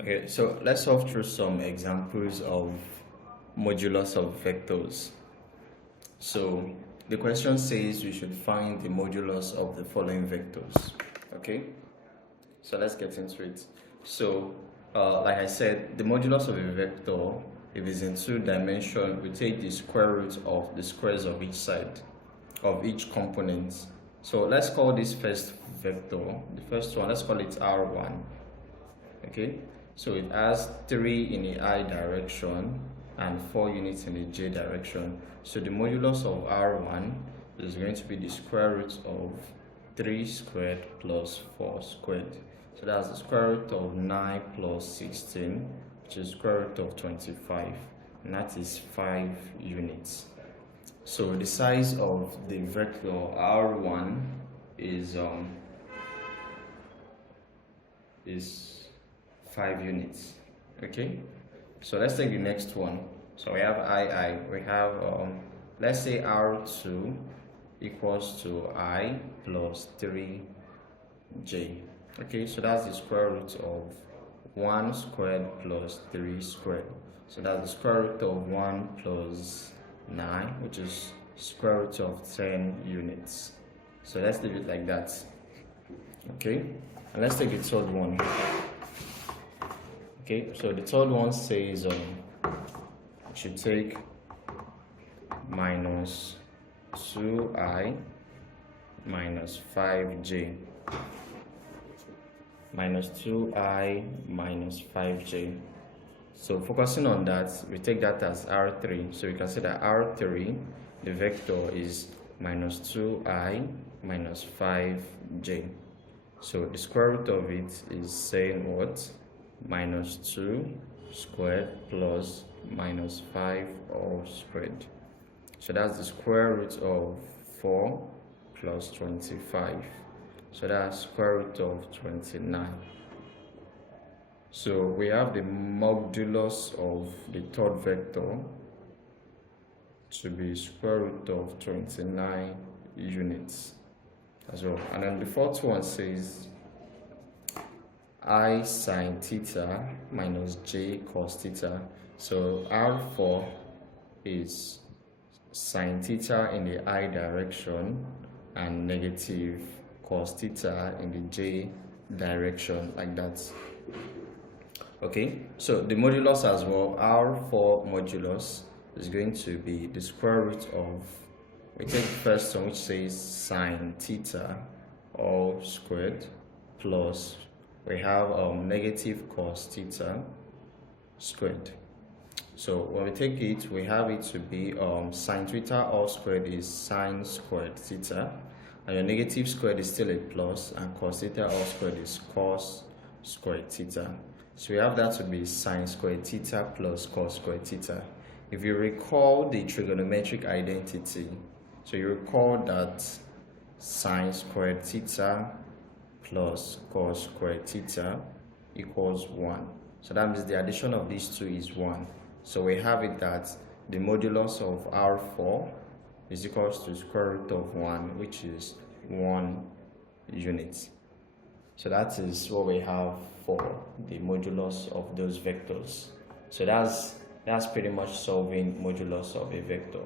Okay, so let's solve through some examples of modulus of vectors. So the question says we should find the modulus of the following vectors. Okay, so let's get into it. So like I said, the modulus of a vector, if it's in two dimensions, we take the square root of the squares of each side of each component. So let's call this first vector, the first one, let's call it R1. Okay, so it has 3 in the I direction and 4 units in the J direction. So the modulus of R1 is going to be the square root of 3 squared plus 4 squared. So that's the square root of 9 plus 16, which is square root of 25, and that is 5 units. So the size of the vector R1 is 5 units. Okay, so let's take the next one. So we have I. We have let's say R2 equals to I plus 3J. Okay, so that's the square root of 1 squared plus 3 squared. So that's the square root of 1 plus 9, which is square root of 10 units. So let's leave it like that. Okay, and let's take the third one. Okay, so the third one says we should take minus 2I minus 5J. Minus 2I minus 5J. So focusing on that, we take that as R3. So we can say that R3, the vector is minus 2I minus 5J. So the square root of it is saying what? Minus 2 squared plus minus 5 all squared. So that's the square root of 4 plus 25. So that's square root of 29. So we have the modulus of the third vector to be square root of 29 units as well. And then the fourth one says I sine theta minus j cos theta. So R4 is sine theta in the I direction and negative cos theta in the j direction, like that. Okay, so the modulus as well, R4 modulus is going to be the square root of, we take the first one which says sine theta all squared plus we have negative cos theta squared. So when we take it, we have it to be sine theta all squared is sine squared theta, and your negative squared is still a plus, and cos theta all squared is cos squared theta. So we have that to be sine squared theta plus cos squared theta. If you recall the trigonometric identity, so you recall that sine squared theta plus cos squared theta equals 1. So that means the addition of these two is 1. So we have it that the modulus of R4 is equals to square root of 1, which is 1 unit. So that is what we have for the modulus of those vectors. So that's pretty much solving modulus of a vector.